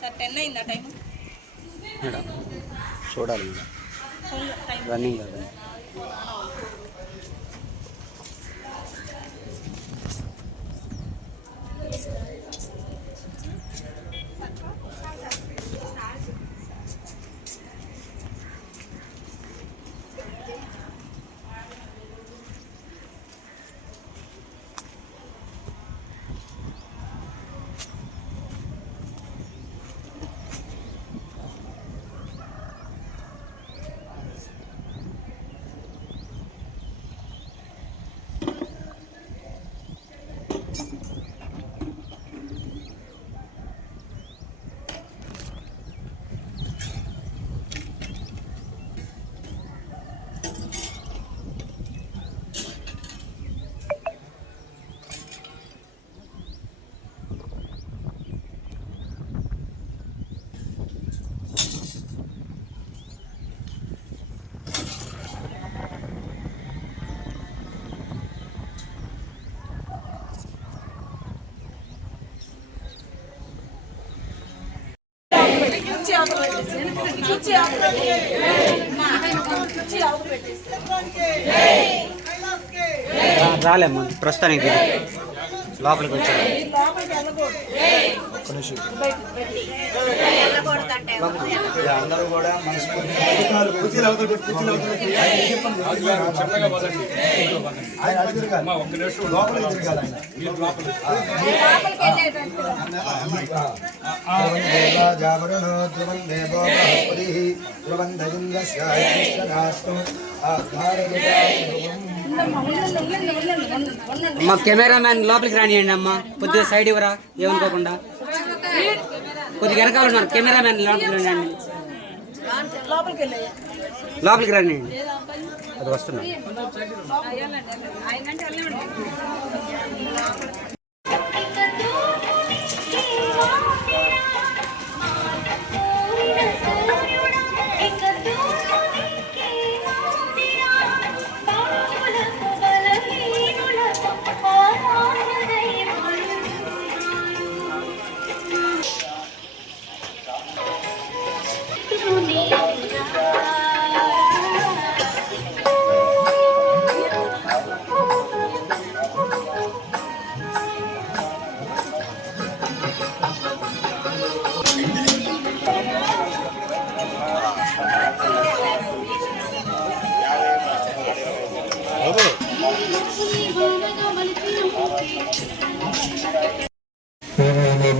Sir 10 అయిందా time? చూడాలి running కదా. Ciao. రాలేమ్మా ప్రస్తుతానికి లోపలికి వచ్చాను. అందరూ కూడా అమ్మ కెమెరామ్యాన్ లోపలికి రానియండి అమ్మ, కొద్దిగా సైడ్ ఇవ్వరా ఏమనుకోకుండా. కొద్దిగా వెనకాల ఉన్నారు కెమెరామ్యాన్ లోపలికి రానియండి. అది వస్తున్నా.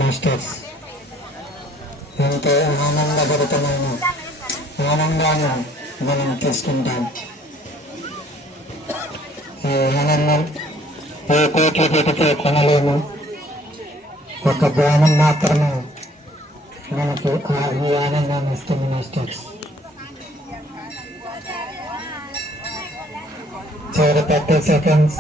మాస్టర్స్ ఎంతో ఆనందభరితమైన ఆనందాన్ని మనం తీసుకుంటాం. ఈ ఆనందం ఏ కోట్ల పెడితే కొనలేము. ఒక గానం మాత్రమే మనకు ఈ ఆనందాన్ని ఇస్తుంది మాస్టర్స్. చివరి 30 seconds.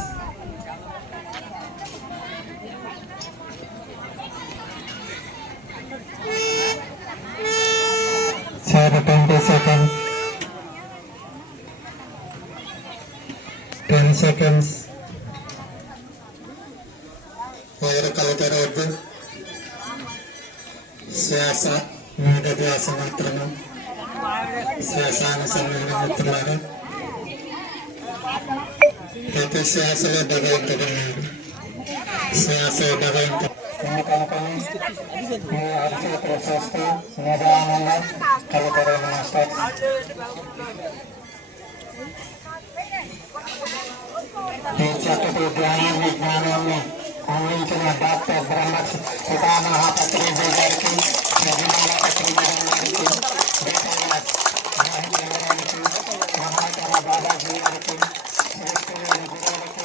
చివరి 20 seconds. 10 seconds. ఎవరు కలుగుతారవద్దు. శ్వాస మీద ధ్యాస మాత్రమే. శ్వాసానుసంధాన మిత్రులారా, ప్రతి శ్వాసలో భగవంతుడు ఉన్నాడు. శ్వాస భగవంతుడు అరిచేతులు చూస్తూ నిదానంగా కలుగుతారు మాస్టర్. ఈ చక్కటి ధ్యానాన్ని జ్ఞానాన్ని అందించిన డాక్టర్ బ్రహ్మ పితామహ పత్రిజీ గారికి, యజమాన పత్రిజీ గారికి, మహాకర బాబాజీ గారికి, శ్రేష్ఠమైన గురువులకు,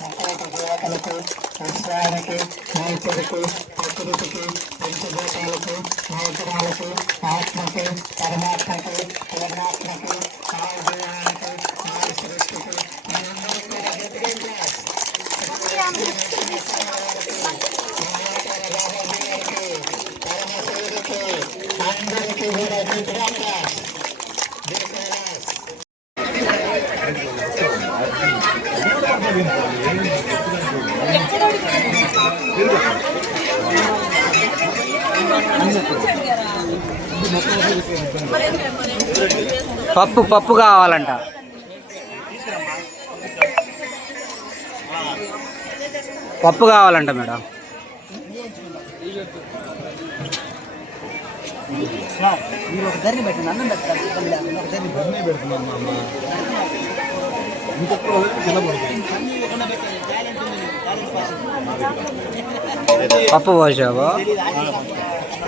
ముఖ్యత దేవతలకు, విశ్వానికి, నేచర్కి, ప్రకృతికి, పంచభూతాలకు, నేత్రాలకు, ఆత్మకి, పరమాత్మకి, పూర్ణాత్మకి, ఆయుధానికి, ఆయ సృష్టికి, మనందరికీ కూడా గట్టిగా క్లాస్. అందరికీ కూడా గట్టిగా క్లాస్. పప్పు కావాలంట. పప్పు కావాలంట మేడం. పప్పు పోసావు,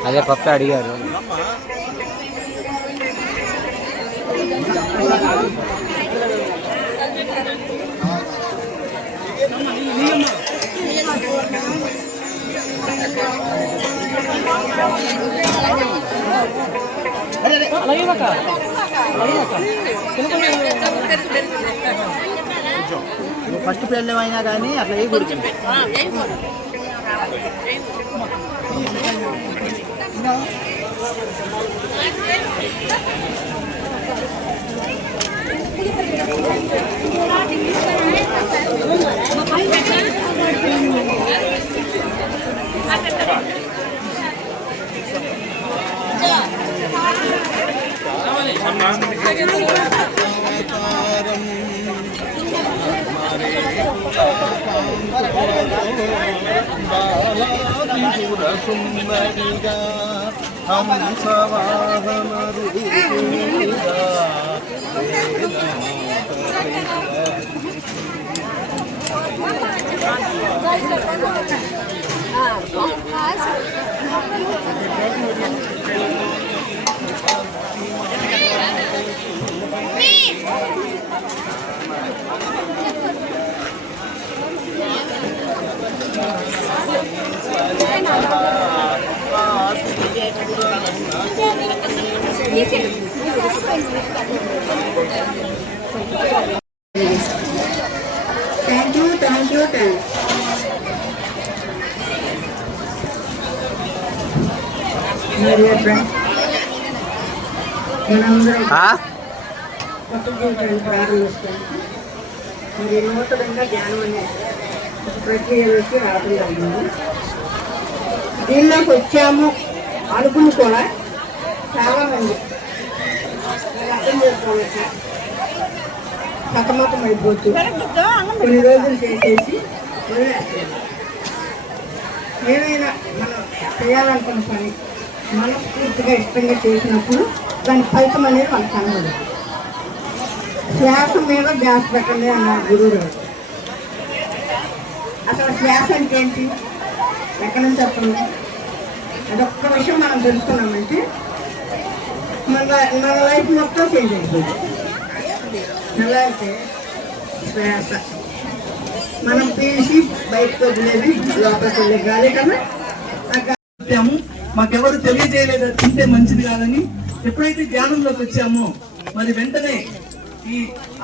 అదే పప్పు అడిగారు. ఫస్ట్ పెళ్ళం అయినా కానీ అట్లా ఏ గురించి త్రిపుర సుందరిగా హంసవాహన రూపిగా Thank you. కొత్త జీవితాన్ని ప్రారంభిస్తాను. మరి నూతనంగా ధ్యానం అనే ప్రక్రియలోకి రావడం జరిగింది. దీనిలోకి వచ్చాము అనుకుని కూడా చాలామంది అర్థం చేసుకోవచ్చు సతమతం అయిపోతూ కొన్ని రోజులు చేసేసి వదిలేస్తాం. ఏమైనా మనం చేయాలనుకున్న పని మనస్ఫూర్తిగా ఇష్టంగా చేసినప్పుడు దాని ఫలితం అనేది మనకు కనబడదు. శ్వాస మీద ధ్యాస పెట్టండి అన్నారు గురువు గారు. అసలు శ్వాస అంటే ఏంటి, ఎక్కడి నుంచి చెప్పండి. అదొక్క విషయం మనం తెలుసుకున్నామంటే మన లైఫ్ మొత్తం చేంజ్ అయిపోయింది. ఎలా అంటే శ్వాస మనం పీల్చి బయటకు వదిలేది లోపలికి వెళ్ళే గాలి కన్నా మాకెవరు తెలియజేయలేదు తింటే మంచిది కాదని. ఎప్పుడైతే ధ్యానంలోకి వచ్చామో మరి వెంటనే ఈ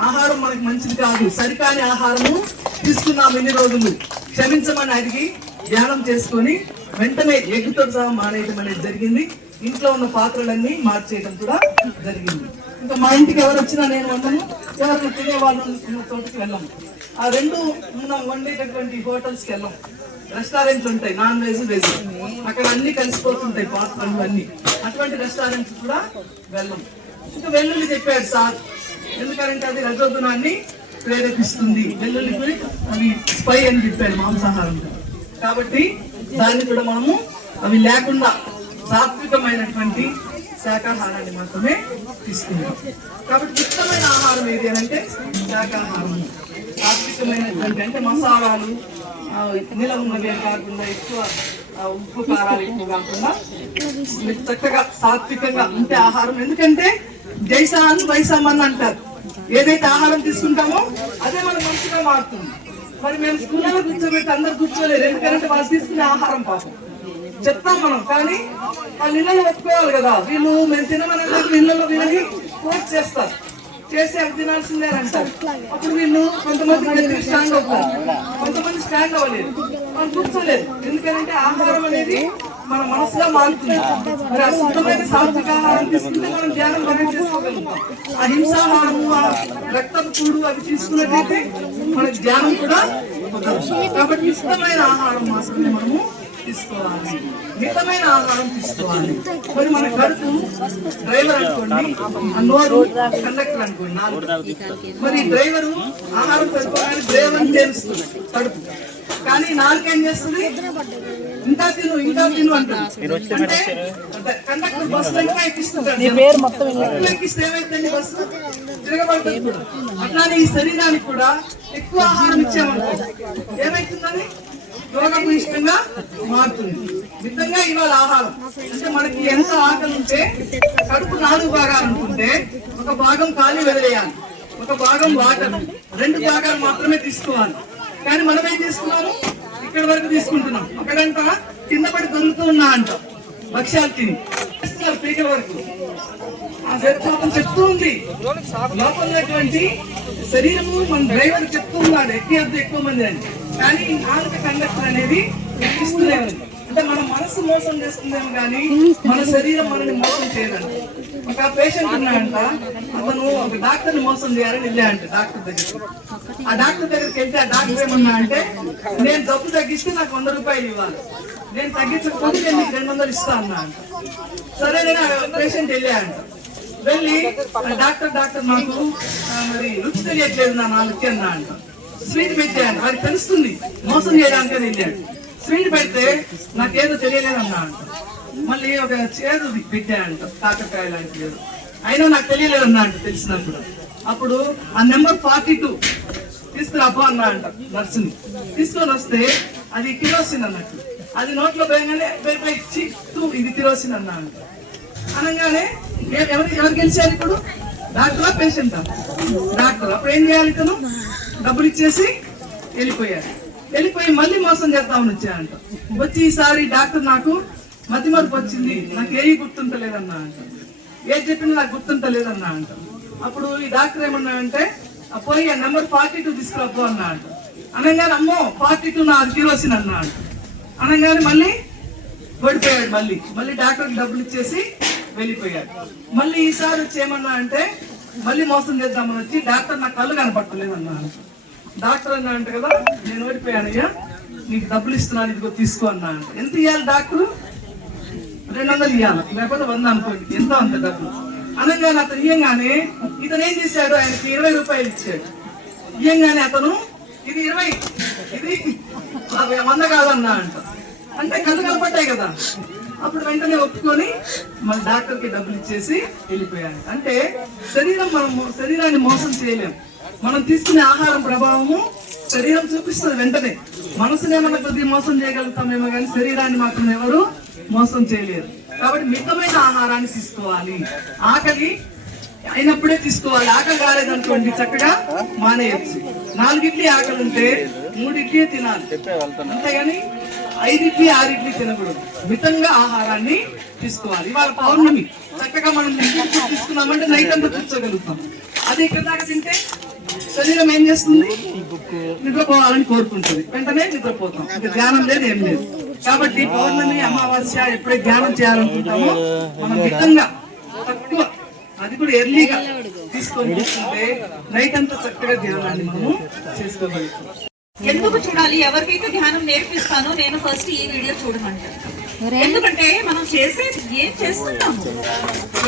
ఆహారం మనకి మంచిది కాదు, సరికాని ఆహారము తీసుకున్నాము ఇన్ని రోజులు, క్షమించమని అడిగి ధ్యానం చేసుకొని వెంటనే ఎగ్గుతో సహా మానేయడం అనేది జరిగింది. ఇంట్లో ఉన్న పాత్రలన్నీ మార్చేయడం కూడా జరిగింది. ఇంకా మా ఇంటికి ఎవరు వచ్చినా నేను వండను, ఎవరు తినే వాళ్ళు ఉన్న చోటుకి వెళ్ళము. ఆ రెండు మనం వండేటటువంటి హోటల్స్కి వెళ్ళాం. రెస్టారెంట్లు ఉంటాయి, నాన్ వెజ్ వెజ్, అక్కడ అన్ని కలిసిపోతుంటాయి పాత్రలు అన్ని. అటువంటి రెస్టారెంట్స్ కూడా వెళ్ళం. ఇంకా వెల్లుల్లి చెప్పాడు సార్, ఎందుకంటే అది రజోగుణాన్ని ప్రేరేపిస్తుంది. వెల్లుల్లి అవి స్పై అని చెప్పాడు మాంసాహారం. కాబట్టి దాన్ని కూడా మనము అవి లేకుండా సాత్వికమైనటువంటి శాకాహారాన్ని మాత్రమే తీసుకుంటాం. కాబట్టి ఇష్టమైన ఆహారం ఏది అంటే శాకాహారం. సాత్వికమైనటువంటి అంటే మసాలాలు నిలవ ఉన్నవే కాకుండా, ఎక్కువ ఉప్పు కారాలు ఎక్కువ కాకుండా చక్కగా సాత్వికంగా ఉంటే ఆహారం. ఎందుకంటే జైసాన్ వైసామన్ అంటారు, ఏదైతే ఆహారం తీసుకుంటామో అదే మన మనసుగా మారుతుంది. మరి మేము స్కూల్లో కూర్చోబెట్టి అందరు కూర్చోలేరు, ఎందుకంటే వాళ్ళు తీసుకునే ఆహారం పాపం చెప్తాం మనం, కానీ వాళ్ళు ఇళ్ళలో ఒప్పుకోవాలి కదా. వీళ్ళు మేము తినమని ఇళ్ళలో వీళ్ళని ఫోర్స్ చేస్తారు, చేసి అవి తినాల్సిందే అంటారు. అప్పుడు వీళ్ళు కొంతమంది స్ట్రాంగ్ అవుతారు, కొంతమంది స్ట్రాంగ్ అవ్వలేదు, మనం కూర్చోలేదు. ఎందుకంటే ఆహారం అనేది మన మనసుగా మారుతుంది. మరి అశుద్ధమైన సాత్విక ఆహారం తీసుకుంటే మనం ధ్యానం బాగా చేసుకోగలుగుతాం. ఆ హింసాహారము, ఆ రక్తం కూడు అవి తీసుకున్నట్లయితే మన ధ్యానం కూడా. కాబట్టి ఇష్టమైన ఆహారం మాత్రమే మనము తీసుకోవాలి, మితమైన ఆహారం తీసుకోవాలి. మరి మన కడుపు డ్రైవర్ అనుకోండి, ఆ నోరు కండక్టర్ అనుకోండి. మరి డ్రైవరు ఆహారం సరిపోవాలి, డ్రైవర్ అని తెలుస్తుంది కడుపు, కానీ నాలుగు ఏం చేస్తుంది, ఇంకా తిను అంటుంది. అంటే కండక్టర్ బస్సులో ఇంకా ఎక్కిస్తుంటాడు, ఎక్కిస్తే ఏమైతుంది, బస్సు తిరగబడుతుంది. అట్లానే ఈ శరీరానికి కూడా ఎక్కువ ఆహారం ఇచ్చామనుకో ఏమైతుందని రోగం ఇష్టంగా మారుతుంది. మితంగా ఇవాళ ఆహారం అంటే మనకి ఎంత ఆకలి ఉంటే కడుపు 4 భాగాలు అనుకుంటే ఒక భాగం ఖాళీ వదిలేయాలి, ఒక భాగం వాటర్, 2 భాగాలు మాత్రమే తీసుకోవాలి. కానీ మనం ఏం తీసుకున్నాము, ఇక్కడ వరకు తీసుకుంటున్నాం. అక్కడంట కింద పడి దొరుకుతూ ఉన్నా అంట భక్ష్యాలు తిని పీకల వరకు. ఆ శరీరం చెప్తూ ఉంది, లోపలటువంటి శరీరము మన డ్రైవర్ చెప్తూ ఉన్నాడు ఎక్కేద్దు ఎక్కువ మంది అని. కానీ నాలుక కండక్టర్ అనేది ఎక్కిస్తూనే ఉంది. అంటే మన మనసు మోసం చేస్తుందేమో కానీ మన శరీరం మనల్ని మోసం చేయదండి. ఒక పేషెంట్ ఉన్నాడంట, అతను ఒక డాక్టర్ని మోసం చేయాలని వెళ్ళాడంట డాక్టర్ దగ్గర. ఆ డాక్టర్ దగ్గరికి వెళ్తే ఆ డాక్టర్ ఏమన్నా అంటే, నేను డబ్బు తగ్గిస్తే నాకు 100 రూపాయలు ఇవ్వాలి, నేను తగ్గించకపోతే నేను నీకు 200 ఇస్తా అన్నా అంట. సరే నేను పేషెంట్ వెళ్ళాడంట. వెళ్ళి డాక్టర్ నాకు మరి రుచి తెలియట్లేదు నా నాలుగుకి అన్నా అంట. స్వీట్ పెట్టాను, వారికి తెలుస్తుంది మోసం చేయడానికి వెళ్ళాడు. స్వీట్ పెడితే నాకేదో తెలియలేదన్నా అంట. మళ్ళీ ఒక చేదు పెట్టా అంట, కాకరకాయ లాంటి ఏదో, అయినా నాకు తెలియలేదన్నా అంట తెలిసినప్పుడు. అప్పుడు ఆ నెంబర్ 42 తీసుకురాపో అన్నా అంట నర్సుని. తీసుకొని వస్తే అది కిరోసిన్ అన్నట్టు. అది నోట్లో పోయగానే ఇది కిరోసిన్ అన్నా అంట. అనగానే ఎవరు గెలిచారు ఇప్పుడు? డాక్టరా పేషెంటా? డాక్టర్. అప్పుడు ఏం చేయాలి? ఇతను డబ్బులు ఇచ్చేసి వెళ్ళిపోయారు. వెళ్ళిపోయి మళ్ళీ మోసం చేద్దామని వచ్చాయంట. వచ్చి ఈసారి డాక్టర్ నాకు మతి మరుపు వచ్చింది, నాకు ఏవి గుర్తుంటలేదన్నా అంట. ఏది చెప్పింది నాకు గుర్తుంటలేదన్నా అంట. అప్పుడు ఈ డాక్టర్ ఏమన్నాడంటే పోయి ఆ నెంబర్ 42 తీసుకురాపో అన్నా అంట. అనగానే అమ్మో 42 నా కిరోసిన్ అన్నా అంట. అనగానే మళ్ళీ ఓడిపోయాడు. మళ్ళీ డాక్టర్కి డబ్బులు ఇచ్చేసి వెళ్ళిపోయాడు. మళ్ళీ ఈసారి వచ్చి ఏమన్నా అంటే మళ్ళీ మోసం చేద్దామని వచ్చి డాక్టర్ నాకు కళ్ళు కనపట్టలేదు అన్నా. డాక్టర్ అన్నా అంటే కదా నేను ఓడిపోయానయ్యా, నీకు డబ్బులు ఇస్తున్నాను, ఇదిగో తీసుకో అన్నా అంట. ఎంత ఇవ్వాలి డాక్టరు? 200 ఇవ్వాలి, లేకపోతే 100 అనుకోండి, ఎంతో అంత డబ్బులు. అనగానే అతను ఇయ్యంగానే ఇతను ఏం చేశాడు? ఆయనకి 20 రూపాయలు ఇచ్చాడు. ఇయ్యంగానే అతను ఇది 20, ఇది 100 కాదన్నా అంట. అంటే కళ్ళు కనపడ్డాయి కదా. అప్పుడు వెంటనే ఒప్పుకొని మన డాక్టర్కి డబ్బులు ఇచ్చేసి వెళ్ళిపోయాడు. అంటే శరీరాన్ని మోసం చేయలేము. మనం తీసుకునే ఆహారం ప్రభావము శరీరం చూపిస్తుంది వెంటనే. మనసునేమన్నా కొద్దిగా మోసం చేయగలుగుతామేమో కానీ శరీరాన్ని మాత్రం ఎవరు మోసం చేయలేరు. కాబట్టి మితమైన ఆహారాన్ని తీసుకోవాలి. ఆకలి అయినప్పుడే తీసుకోవాలి. ఆకలి కాలేదనుకోండి చక్కగా మానేయచ్చు. 4 ఇడ్లీ ఆకలి ఉంటే 3 ఇడ్లీ తినాలి, అంతేగాని 5 ఇడ్లీ 6 ఇడ్లీ తినకూడదు. మితంగా ఆహారాన్ని తీసుకోవాలి. ఇవాళ పౌర్ణమి, చక్కగా మనం తీసుకున్నామంటే నైట్ అంతా కూర్చోగలుగుతాం. అది ఇక్కడ దాకా తింటే శరీరం ఏం చేస్తుంది? నిద్రపోవాలని కోరుకుంటుంది, వెంటనే నిద్రపోతాం. ఇంకా ధ్యానం లేదు, ఏం లేదు. కాబట్టి పౌర్ణమి, అమావాస్య ఎప్పుడే ధ్యానం చేయాలనుకుంటామో మనం మితంగా తక్కువ, అది కూడా ఎర్లీగా తీసుకొని చూస్తుంటే నైట్ అంతా చక్కగా ధ్యానాన్ని మనము చేసుకోగలుగుతాం. ఎందుకు చూడాలి? ఎవరికైతే ధ్యానం నేర్పిస్తానో నేను ఫస్ట్ ఈ వీడియో చూడమంటాను. ఎందుకంటే మనం చేసేది ఏం చేస్తున్నాము,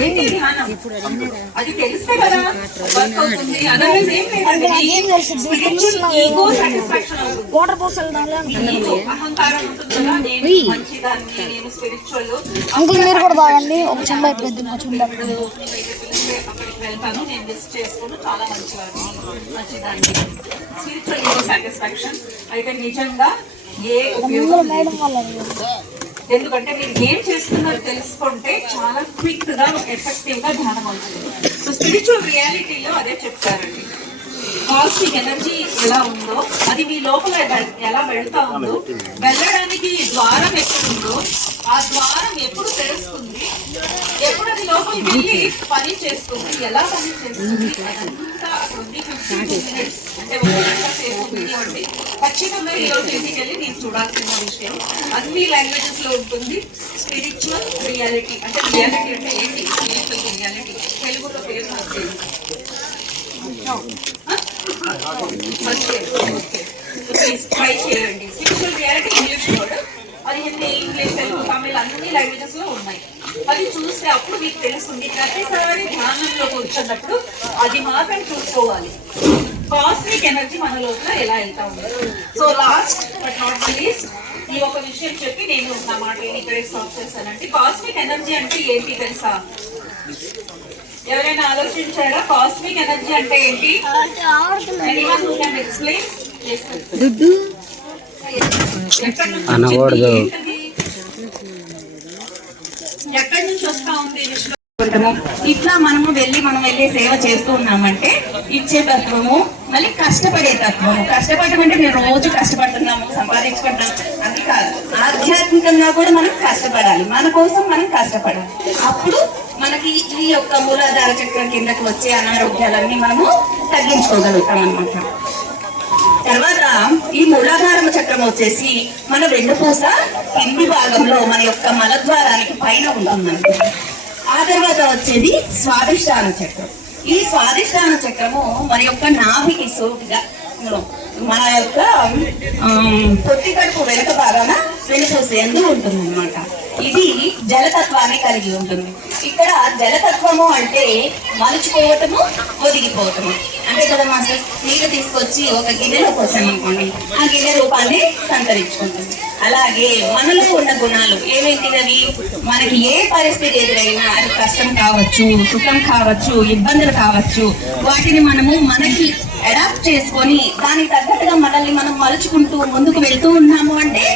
ఏంటి ధ్యానం, అది తెలిస్తే కదా వర్క్ అవుతుంది. అదర్వైజ్ ఏం లేదండి. స్పిరిచువల్ ఈగో సాటిస్ఫాక్షన్ అవుతుంది. అహంకారం ఉంటుంది కదా, నేను మంచిదాన్ని, నేను స్పిరిచువల్. అంకుల్ మీరు కూడా బాగండి, ఒక చెంబా అయిపోయింది. అక్కడికి వెళ్తాను, నేను లిస్ట్ చేసుకుని చాలా మంచిదాన్ని, స్పిరిచువల్ ఈగో సాటిస్ఫాక్షన్ అయితే నిజంగా ఏ ఉపయోగం. ఎందుకంటే మీరు ఏం చేస్తున్నారో తెలుసుకుంటే చాలా క్విక్ గా ఎఫెక్టివ్ గా ధ్యానం అవుతుంది. సో స్పిరిచువల్ రియాలిటీలో అదే చెప్తారండి. కాస్మిక్ ఎనర్జీ ఎలా ఉందో అది మీ లోపల ఎలా వెళ్తా ఉందో, వెళ్ళడానికి ద్వారం ఎక్కడుందో ఆ ద్వారం ఎప్పుడు తెలుస్తుంది, ఎప్పుడు అది లోపలికి వెళ్ళి పని చేస్తుంది, ఎలా పని చేస్తుంది, అదంతా 20-15 minutes అంటే 1 గంట సేపు వీడియో అండి. ఖచ్చితంగా ఈరోజు ఇంటికి వెళ్ళి నేను చూడాల్సిన విషయం. అన్ని లాంగ్వేజెస్ లో ఉంటుంది. స్పిరిచువల్ రియాలిటీ అంటే రియాలిటీ అంటే ఏంటి? స్పిరిచువల్ రియాలిటీ తెలుగులో పేరు నాకు ట్రై చేయండి. స్పిరిచువల్ రియాలిటీ ఇంగ్లీష్ వర్డ్, అది హిందీ, ఇంగ్లీష్, తెలుగు, తమిళ్ అన్ని లాంగ్వేజెస్ లో ఉన్నాయి. అది చూస్తే అప్పుడు మీకు తెలుస్తుంది. ప్రతిసారి ధ్యానంలో కూర్చున్నప్పుడు అది మాత్రం చూసుకోవాలి, కాస్మిక్ ఎనర్జీ మన లోపల ఎలా వెళ్తా ఉంది. So last but not the least ఈ ఒక విషయం చెప్పి నేను నా మాట ఇక్కడే స్టాప్ చేశానంటే, కాస్మిక్ ఎనర్జీ అంటే ఏంటి తెలుసా? ఎవరైనా ఆలోచించారా? కాస్మిక్ ఎనర్జీ అంటే ఏంటి? Anyone who can explain? ఎక్కడి నుంచి వస్తా ఉంది? ఇట్లా మనం వెళ్ళి సేవ చేస్తూ ఉన్నామంటే ఇచ్చే తత్వము, మళ్ళీ కష్టపడే తత్వము. కష్టపడటం అంటే మేము రోజు కష్టపడుతున్నాము, సంపాదించుకుంటున్నాము అది కాదు. ఆధ్యాత్మికంగా కూడా మనం కష్టపడాలి, మన కోసం మనం కష్టపడాలి. అప్పుడు మనకి ఈ యొక్క మూలాధార చక్రం కిందకి వచ్చే అనారోగ్యాలన్నీ మనము తగ్గించుకోగలుగుతాం అన్నమాట. తర్వాత ఈ మూలాధార చక్రం వచ్చేసి మన వెన్నుపూస కింది భాగంలో మన యొక్క మలద్వారానికి పైన ఉంటుందన్నమాట. ఆ తర్వాత వచ్చేది స్వాదిష్టాన చక్రం. ఈ స్వాదిష్టాన చక్రము మన యొక్క నాభికి సోటుగా మన యొక్క పొత్తి కడుపు వెనుక భాగాన వెనుపూసేందు ఉంటుంది అనమాట. ఇది జలతత్వాన్ని కలిగి ఉంటుంది. ఇక్కడ జలతత్వము అంటే మలుచుకోవటము, ఒదిగిపోవటము. అంతే కదా మాస్టర్. నీరు తీసుకొచ్చి ఒక గిన్నెలో పోసామనుకోండి, ఆ గిన్నె రూపాన్ని సంతరించుకుంటుంది. అలాగే మనలో ఉన్న గుణాలు ఏమేంటివి, మనకి ఏ పరిస్థితి ఎదురైనా, అది కష్టం కావచ్చు, సుఖం కావచ్చు, ఇబ్బందులు కావచ్చు, వాటిని మనము మనకి అడాప్ట్ చేసుకొని దానికి తగ్గట్టుగా మనల్ని మనం మలుచుకుంటూ ముందుకు వెళ్తూ ఉన్నాము అంటే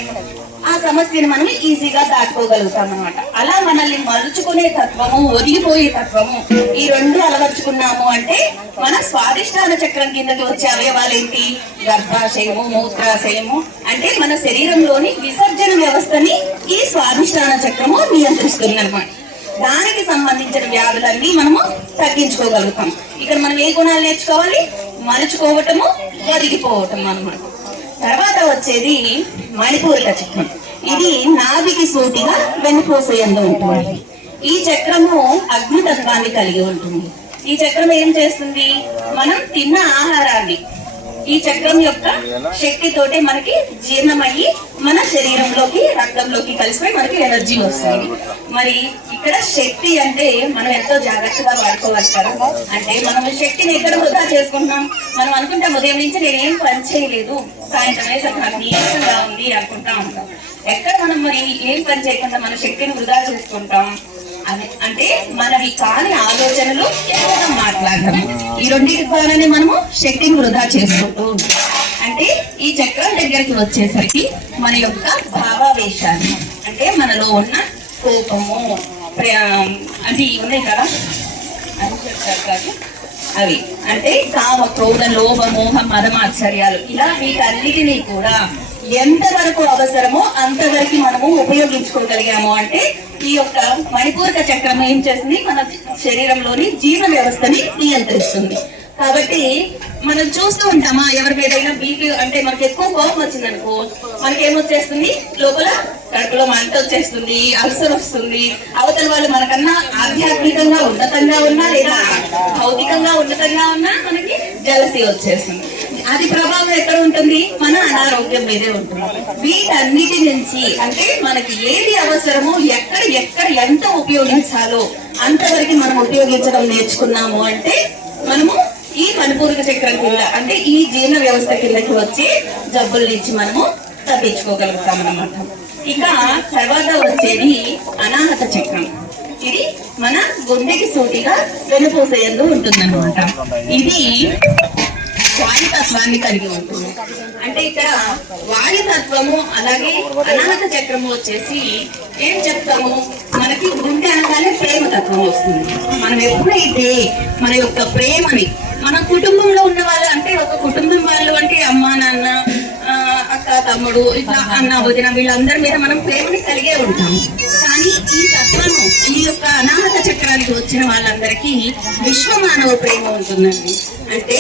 ఆ సమస్యను మనం ఈజీగా దాటుకోగలుగుతాం అన్నమాట. అలా మనల్ని మలుచుకునే తత్వము, ఒదిగిపోయే తత్వము, ఈ రెండు అలవర్చుకున్నాము అంటే మన స్వాదిష్టాన చక్రం కిందకి వచ్చే అవయవాలు ఏంటి, గర్భాశయము, మూత్రాశయము, అంటే మన శరీరంలోని విసర్జన వ్యవస్థని ఈ స్వాదిష్టాన చక్రము నియంత్రిస్తుంది అన్నమాట. దానికి సంబంధించిన వ్యాధులన్నీ మనము తగ్గించుకోగలుగుతాం. ఇక్కడ మనం ఏ గుణాలు నేర్చుకోవాలి, మలుచుకోవటము, ఒదిగిపోవటం అన్నమాట. తర్వాత వచ్చేది మణిపూరక చక్రం. ఇది నాభికి సూటిగా వెన్నుపూసయంలో ఉంటుంది. ఈ చక్రము అగ్నితత్వాన్ని కలిగి ఉంటుంది. ఈ చక్రం ఏం చేస్తుంది, మనం తిన్న ఆహారాన్ని ఈ చక్రం యొక్క శక్తితోటి మనకి జీర్ణమయ్యి మన శరీరంలోకి, రక్తంలోకి కలిసిపోయి మనకి ఎనర్జీ వస్తుంది. మరి ఇక్కడ శక్తి అంటే మనం ఎంతో జాగ్రత్తగా వాడుకోవాలి కదా. అంటే మనం శక్తిని ఎక్కడ వృధా చేసుకుంటున్నాం, మనం అనుకుంటాం ఉదయం నుంచి నేనేం పని చేయలేదు, సాయంత్రం వేసరికి నాకు నీరసంగా ఉంది అనుకుంటా ఉంటాం. ఎక్కడ మనం మరి ఏం పని చేయకుండా మన శక్తిని వృధా చేసుకుంటాం అంటే మనవి కాని ఆలోచనలు, ఎక్కువగా మాట్లాడటం, ఈ రెండింటి ద్వారానే మనము శక్తిని వృధా చేసుకుంటూ ఉంటాం. అంటే ఈ చక్రం దగ్గరికి వచ్చేసరికి మన యొక్క భావావేశాలు, అంటే మనలో ఉన్న కోపము, అది ఉన్నాయి కదా, అని చెప్తారు కాదు అవి, అంటే కామ, క్రోధ, లోభ, మోహ, మదమాశ్చర్యాలు, ఇలా వీటన్నిటినీ కూడా ఎంతవరకు అవసరమో అంతవరకు మనము ఉపయోగించుకోగలిగాము అంటే ఈ యొక్క మణిపూరక చక్రం ఏం చేస్తుంది, మన శరీరంలోని జీర్ణ వ్యవస్థని నియంత్రిస్తుంది. కాబట్టి మనం చూస్తూ ఉంటామా, ఎవరి మీదైనా బీపీ అంటే మనకి ఎక్కువ కోపం వచ్చిందనుకో, మనకేమొచ్చేస్తుంది, లోపల కడుపులో మంట వచ్చేస్తుంది, అల్సర్ వస్తుంది. అవతల వాళ్ళు మనకన్నా ఆధ్యాత్మికంగా ఉన్నతంగా ఉన్నా లేదా భౌతికంగా ఉన్నతంగా ఉన్నా మనకి జలసీ వచ్చేస్తుంది. అది ప్రభావం ఎక్కడ ఉంటుంది, మన అనారోగ్యం మీదే ఉంటుంది. వీటన్నిటి నుంచి అంటే మనకి ఏది అవసరమో, ఎక్కడ ఎంత ఉపయోగించాలో అంతవరకు మనం ఉపయోగించడం నేర్చుకున్నాము అంటే మనము ఈ మణిపూరక చక్రం కింద, అంటే ఈ జీర్ణ వ్యవస్థ కిందకి వచ్చి జబ్బుల నుంచి మనము తప్పించుకోగలుగుతాం అన్నమాట. ఇక తర్వాత వచ్చేది అనాహత చక్రం. ఇది మన గుండెకి సూటిగా వెన్నుపూసయందు ఉంటుందన్నమాట. ఇది వాయుతత్వాన్ని కలిగి ఉంటుంది. అంటే ఇక్కడ వాయుతత్వము అలాగే అనాహత చక్రము వచ్చేసి ఏం చెప్తాము, మనకి గుండె అనగానే ప్రేమ తత్వం వస్తుంది. మనం ఎప్పుడైతే మన యొక్క ప్రేమని మన కుటుంబంలో ఉన్న వాళ్ళు, అంటే ఒక కుటుంబం వాళ్ళు అంటే అమ్మ, నాన్న, అక్క, తమ్ముడు, ఇట్లా అన్న, వదిన, వీళ్ళందరి మీద మనం ప్రేమని కలిగే ఉంటాము. కానీ ఈ తత్వము, ఈ యొక్క అనాహత చక్రానికి వచ్చిన వాళ్ళందరికీ విశ్వమానవ ప్రేమ ఉంటుందండి. అంటే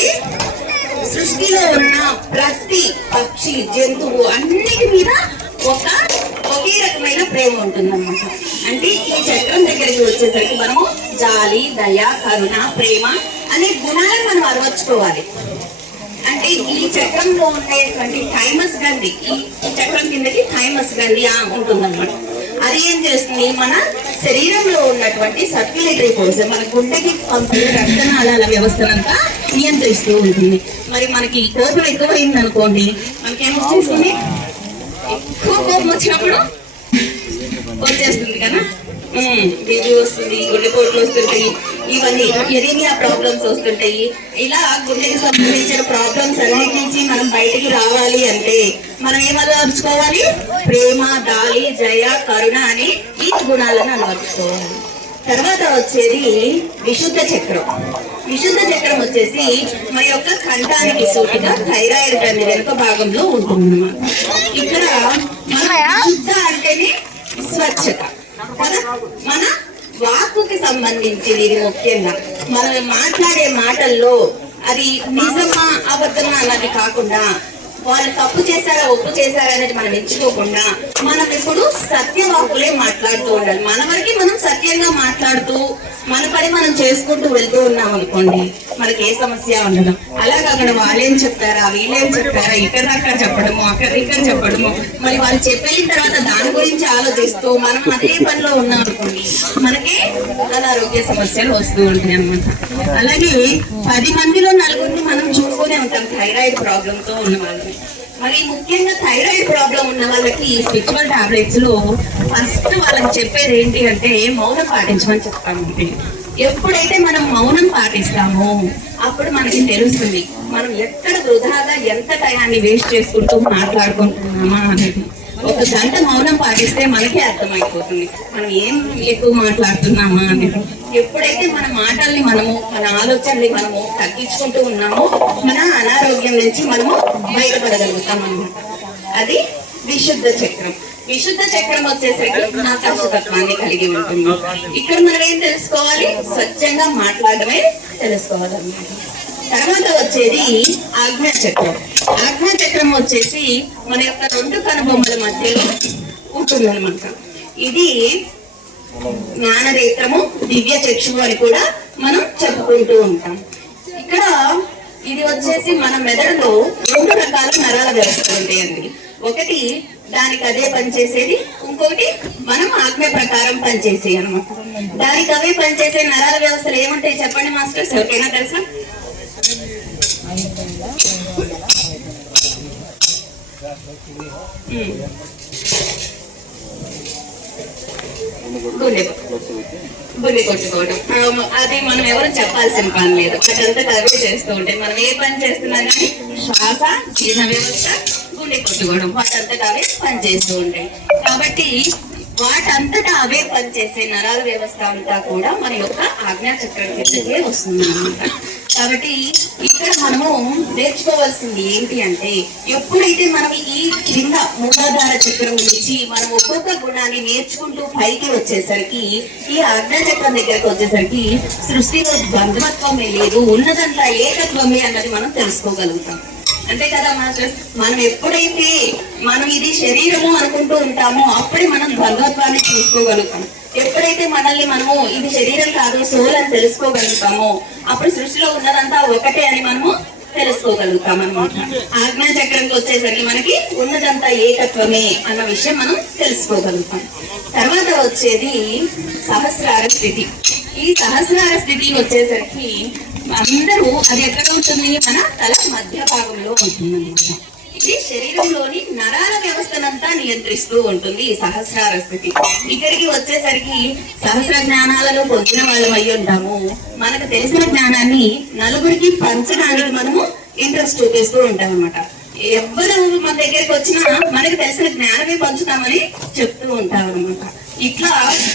సృష్టిలో ఉన్న ప్రతి పక్షి, జంతువు అన్నిటి మీద ఒకే రకమైన ప్రేమ ఉంటుందన్నమాట. అంటే ఈ చక్రం దగ్గరికి వచ్చేసరికి మనము జాలి, దయ, కరుణ, ప్రేమ అనే గుణాలను మనం అలవర్చుకోవాలి. అంటే ఈ చక్రంలో ఉండేటువంటి థైమస్ గ్రంథి, ఈ చక్రం కిందకి థైమస్ గ్రంథి ఉంటుందన్నమాట. అది ఏం చేస్తుంది, మన శరీరంలో ఉన్నటువంటి సర్క్యులేటరీ ఫోర్స్, మన గుండెకి పంపిణీ రక్తనాళాల వ్యవస్థనంతా నియంత్రిస్తూ ఉంటుంది. మరి మనకి కోపం ఎక్కువైంది అనుకోండి, మనకేమొచ్చేస్తుంది, ఎక్కువ కోపం వచ్చినప్పుడు వచ్చేస్తుంది కదా, బీపీ వస్తుంది, గుండెపోట్లు వస్తుంటాయి, ఇవన్నీ ఎనీమియా ప్రాబ్లమ్స్ వస్తుంటాయి. ఇలా గుండెకి సంబంధించిన ప్రాబ్లమ్స్ అన్నిటి నుంచి మనం బయటికి రావాలి అంటే మనం ఏం అలవర్చుకోవాలి, ప్రేమ, దాలి, జయ, కరుణ అని ఈ గుణాలను అలవర్చుకోవాలి. తర్వాత వచ్చేది విశుద్ధ చక్రం. విశుద్ధ చక్రం వచ్చేసి మన యొక్క కంఠానికి సూటిగా థైరాయిడ్ గ్రంథి వెనుక భాగంలో ఉంటుంది. ఇక్కడ మన విశుద్ధ అంటేనే స్వచ్ఛత. మన వాక్కుకి సంబంధించింది ఇది ముఖ్యంగా. మనం మాట్లాడే మాటల్లో అది నిజమా అబద్ధమా అన్నది కాకుండా, వాళ్ళు తప్పు చేశారా ఒప్పు చేశారా అనేది మనం ఎంచుకోకుండా మనం ఇప్పుడు సత్యవాక్కులే మాట్లాడుతూ ఉండాలి. మన వరకు మనం సత్యంగా మాట్లాడుతూ మన పని మనం చేసుకుంటూ వెళ్తూ ఉన్నాం అనుకోండి, మనకి ఏ సమస్య ఉండదు. అలాగే అక్కడ వాళ్ళేం చెప్పారా, వీళ్ళేం చెప్పారా, ఇక్కడ అక్కడ చెప్పడము, అక్కడ ఇక్కడ చెప్పడము, మరి వాళ్ళు చెప్పిన తర్వాత దాని గురించి ఆలోచిస్తూ మనం అదే పనిలో ఉన్నాం అనుకోండి, మనకి అనారోగ్య సమస్యలు వస్తూ ఉంటాయి అన్నమాట. అలాగే 10 మందిలో 4 మనం చూసుకునే ఉంటాం థైరాయిడ్ ప్రాబ్లమ్ తో ఉన్న వాళ్ళని. మరి ముఖ్యంగా థైరాయిడ్ ప్రాబ్లం ఉన్న వాళ్ళకి స్పిరిచువల్ టాబ్లెట్స్ లో ఫస్ట్ వాళ్ళకి చెప్పేది ఏంటి అంటే మౌనం పాటించమని చెప్తామండి. ఎప్పుడైతే మనం మౌనం పాటిస్తామో అప్పుడు మనకి తెలుస్తుంది మనం ఎక్కడ వృధాగా ఎంత టయాన్ని వేస్ట్ చేసుకుంటూ మాట్లాడుకుంటున్నామా అనేది. 1 గంట మౌనం పాటిస్తే మనకే అర్థమైపోతుంది మనం ఏం ఎక్కువ మాట్లాడుతున్నామా అనేది. ఎప్పుడైతే మన మాటల్ని మనము, మన ఆలోచనల్ని మనము తగ్గించుకుంటూ ఉన్నామో మన అనారోగ్యం నుంచి మనము బయటపడగలుగుతాం అన్నమాట. అది విశుద్ధ చక్రం. విశుద్ధ చక్రం వచ్చేసరికి ఆకాశతత్వాన్ని కలిగి ఉంటుంది. ఇక్కడ మనం ఏం తెలుసుకోవాలి, స్వచ్ఛంగా మాట్లాడమే తెలుసుకోవాలన్నమాట. తర్వాత వచ్చేది ఆజ్ఞా చక్రం. ఆజ్ఞా చక్రం వచ్చేసి మన యొక్క 2 కనుబొమ్మల మధ్యలో ఉంటుందన్నమాట. ఇది జ్ఞానరేత్రము, దివ్య చక్షువు అని కూడా మనం చెప్పుకుంటూ ఉంటాం. ఇక్కడ ఇది వచ్చేసి మన మెదడులో 2 రకాల నరాల వ్యవస్థలు ఉంటాయండి. ఒకటి దానికి అదే పనిచేసేది, ఇంకొకటి మనం ఆజ్ఞ ప్రకారం పనిచేసేది అనమాట. దానికి అవే పనిచేసే నరాల వ్యవస్థలు ఏముంటాయి చెప్పండి మాస్టర్స్, ఎవరికైనా తెలుసా? గుండె కొట్టుకోవడం, అది మనం ఎవరు చెప్పాల్సిన పని లేదు, అదంతా అవే చేస్తూ ఉంటాయి. మనం ఏ పని చేస్తున్నా కానీ శ్వాస, జీర్ణ వ్యవస్థ, గుండె కొట్టుకోవడం వాటంతటా అవే పనిచేస్తూ ఉంటాయి. కాబట్టి వాటంతటా అవే పనిచేసే నరాల వ్యవస్థ అంతా కూడా మన యొక్క ఆజ్ఞా చక్రం కిందకే వస్తుంది అన్నమాట. కాబట్టి ఇక్కడ మనము నేర్చుకోవాల్సింది ఏంటి అంటే ఎప్పుడైతే మనం ఈ క్రింద మూలాధార చక్రం నుంచి మనం ఒక్కొక్క గుణాన్ని నేర్చుకుంటూ పైకి వచ్చేసరికి ఈ ఆజ్ఞా చక్రం దగ్గరకు వచ్చేసరికి సృష్టిలో ద్వంద్వత్వమే లేదు, ఉన్నదంతా ఏకత్వమే అన్నది మనం తెలుసుకోగలుగుతాం. అంతే కదా మాస్టర్స్, మనం ఎప్పుడైతే మనం ఇది శరీరము అనుకుంటూ ఉంటామో అప్పుడే మనం ద్వంద్వత్వాన్ని చూసుకోగలుగుతాం. ఎప్పుడైతే మనల్ని మనము ఇది శరీరం కాదు సోల్ అని తెలుసుకోగలుగుతామో అప్పుడు సృష్టిలో ఉన్నదంతా ఒకటే అని మనము తెలుసుకోగలుగుతాం అన్నమాట. ఆజ్ఞా చక్రంకి వచ్చేసరికి మనకి ఉన్నదంతా ఏకత్వమే అన్న విషయం మనం తెలుసుకోగలుగుతాం. తర్వాత వచ్చేది సహస్రార స్థితి. ఈ సహస్రార స్థితి వచ్చేసరికి అందరూ అది ఎక్కడ ఉంటుంది, మన తల మధ్య భాగంలో ఉంటుందన్నమాట. ఇది శరీరంలోని నరాల వ్యవస్థనంతా నియంత్రిస్తూ ఉంటుంది ఈ సహస్రార స్థితి. ఇక్కడికి వచ్చేసరికి సహస్ర జ్ఞానాలను పొందిన వాళ్ళం అయ్యి ఉంటాము. మనకు తెలిసిన జ్ఞానాన్ని నలుగురికి పంచడానికి మనము ఇంట్రెస్ట్ చూపిస్తూ ఉంటాం అన్నమాట. ఎవ్వరు మన దగ్గరికి వచ్చినా మనకు తెలిసిన జ్ఞానమే పంచుతామని చెప్తూ ఉంటాం అనమాట. ఇట్లా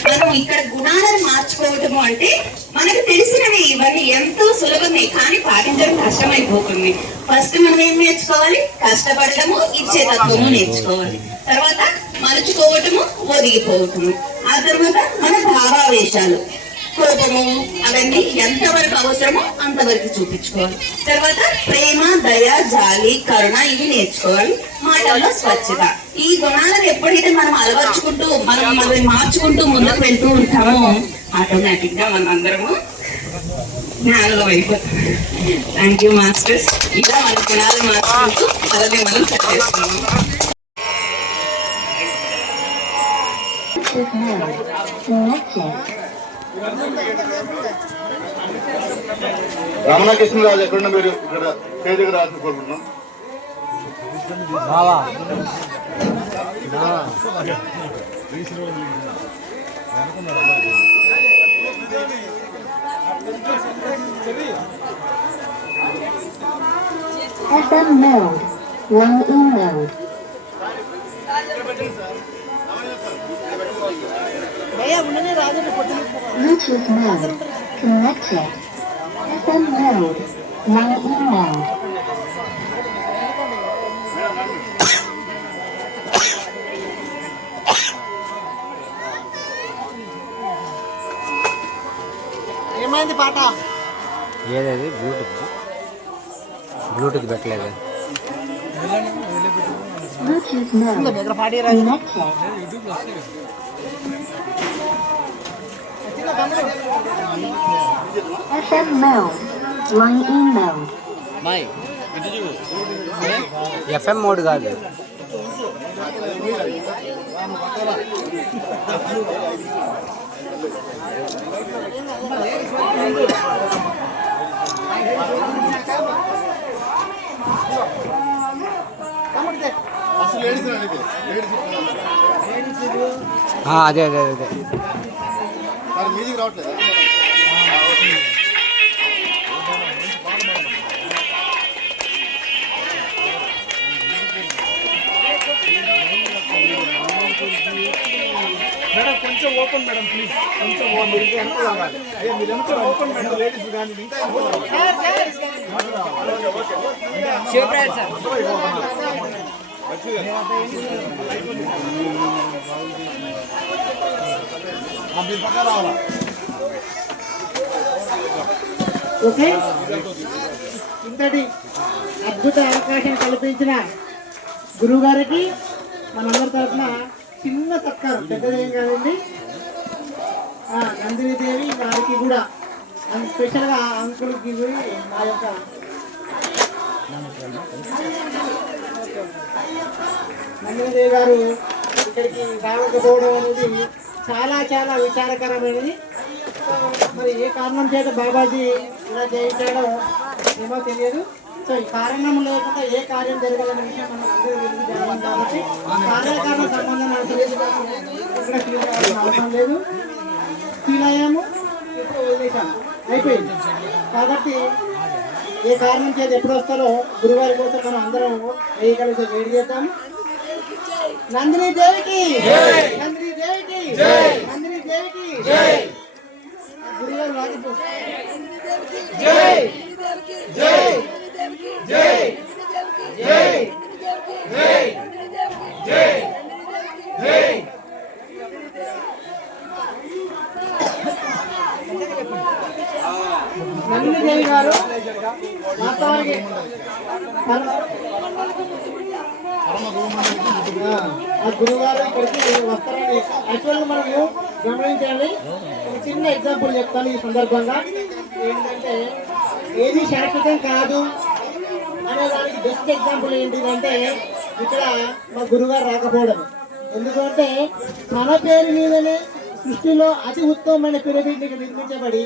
మనం ఇక్కడ గుణాలను మార్చుకోవటము అంటే మనకు తెలిసినవి ఇవన్నీ ఎంతో సులభమే, కానీ పాటించడం కష్టమైపోతుంది. ఫస్ట్ మనం ఏం నేర్చుకోవాలి, కష్టపడటము, ఇచ్చే తత్వము నేర్చుకోవాలి. తర్వాత మలుచుకోవటము, ఒదిగిపోవటము. ఆ తర్వాత మన భావావేశాలు, కోపము అవన్నీ ఎంతవరకు అవసరమో అంతవరకు చూపించుకోవాలి. తర్వాత ప్రేమ, దయ, జాలి, కరుణ ఇవి నేర్చుకోవాలి. మాటల్లో స్వచ్ఛత. ఈ గుణాలను ఎప్పుడైతే మనం అలవర్చుకుంటూ మనం మార్చుకుంటూ ముందుకు వెళ్తూ ఉంటామో ఆటోమేటిక్ గా మనం అందరము జ్ఞానంలో అయిపోతాం. Thank you masters. ఇలా మన గుణాలు మార్చుకుంటూ అలాగే మనం చదివేస్తున్నాము. రమణకృష్ణరాజు ఎక్కడున్నా మీరు ఇక్కడ స్టేజ్ దగ్గర రాసి కోరుకుంటున్నాం. FM mode, low E mode. Bluetooth mode, connected. FM mode, low E mode. ఏమైంది పాట? ఏదేది బ్లూటూత్ పెట్టలేదు. Bluetooth mode, connected. FM mode. Line in mode. FM mode కాదు. అసలు లేడీస్ లేడీస్ అదే అదే అదే మరి మ్యూజిక్ రావట్లేదు. మేడం కొంచెం ఓపెన్ మేడం ప్లీజ్, కొంచెం మీరు ఓపెన్ మేడం, లేడీస్ కానీ ఇంకా ఓకే, ఇంతటి అద్భుత అవకాశం కల్పించిన గురువు గారికి మనందరి తరఫున చిన్న సత్కారం, పెద్దదేం కాదండి. నందినీదేవి గారికి కూడా స్పెషల్గా అంకుల్కి మా యొక్క నందినీదేవి గారు ఇక్కడికి రావకపోవడం అనేది చాలా చాలా విచారకరమైనది. మరి ఏ కారణం చేత బాబాజీ ఇలా చేయించాడో ఏమో తెలియదు. సో ఈ కారణం లేకుండా ఏ కార్యం జరగదనే విషయం మనం అందరూ తెలిసి జరగదు కాబట్టి కార్యకారణ సంబంధం నాకు తెలియదు, ఇక్కడ ఫీల్ అవ్వాల్సిన అవసరం లేదు. ఫీల్ అయ్యాము, ఇప్పుడు వదిలేసాము, అయిపోయింది. కాబట్టి ఏ కారణం చేత ఎప్పుడు వస్తారో గురువారి కోసం మనం అందరం వెయ్యి వేడి చేద్దాము. నందిని దేవికి, నందిని దేవికి, నందిని దేవికి గురుగారు రాజు జై జై జై జై జై జై జై. నందిదేవి గారు వాస్తవానికి ఆ గురుగారు ఇక్కడికి వస్తారని యాక్చువల్గా మనము గమనించాలి. ఒక చిన్న ఎగ్జాంపుల్ చెప్తాను ఈ సందర్భంగా. ఏంటంటే ఏది శాశ్వతం కాదు అనే దానికి బెస్ట్ ఎగ్జాంపుల్ ఏంటిదంటే ఇక్కడ మా గురుగారు రాకపోవడం. ఎందుకంటే తన పేరు మీదనే సృష్టిలో అతి ఉత్తమమైన పిరమిడ్ నిర్మించబడి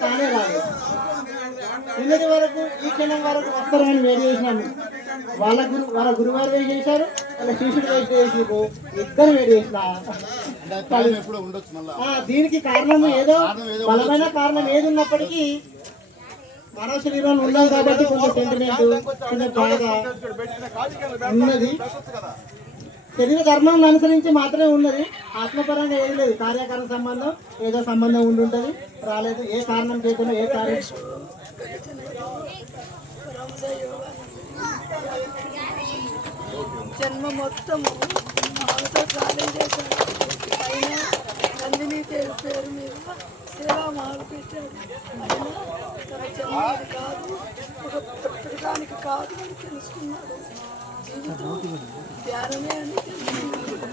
తానే రాదు. నిన్నటి వరకు ఈ క్షణం వరకు వస్తారని వేడి చేసినాము. వాళ్ళ గురువారు వేడి చేశారు, వాళ్ళ శిష్యుడు వేడి చేసారు, ఇద్దరు వేడి చేసిన. దీనికి కారణం ఏదో బలమైన కారణం ఏది ఉన్నప్పటికీ మానవ శరీరంలో ఉన్నాం కాబట్టి కొంచెం సెంటిమెంట్, కొంచెం బాధ ఉన్నది. శరీర ధర్మం అనుసరించి మాత్రమే ఉన్నది, ఆత్మపరంగా ఏది లేదు. కార్యకారణ సంబంధం ఏదో సంబంధం ఉండి ఉంటుంది, రాలేదు. ఏ కారణం చేతున్నా ఏ కార్యం జన్మ మొత్తము ఆమెతో ట్రావెల్ చేశాడు. అయినా నందిని దేవి పేరు మీద సేవా మొదలు పెట్టాడు. అయినా తన జన్మది కాదు, ఒక పుట్టడానికి కాదు అని తెలుసుకున్నాడు. జీవితం ధ్యానమే అని తెలుసుకున్నాడు.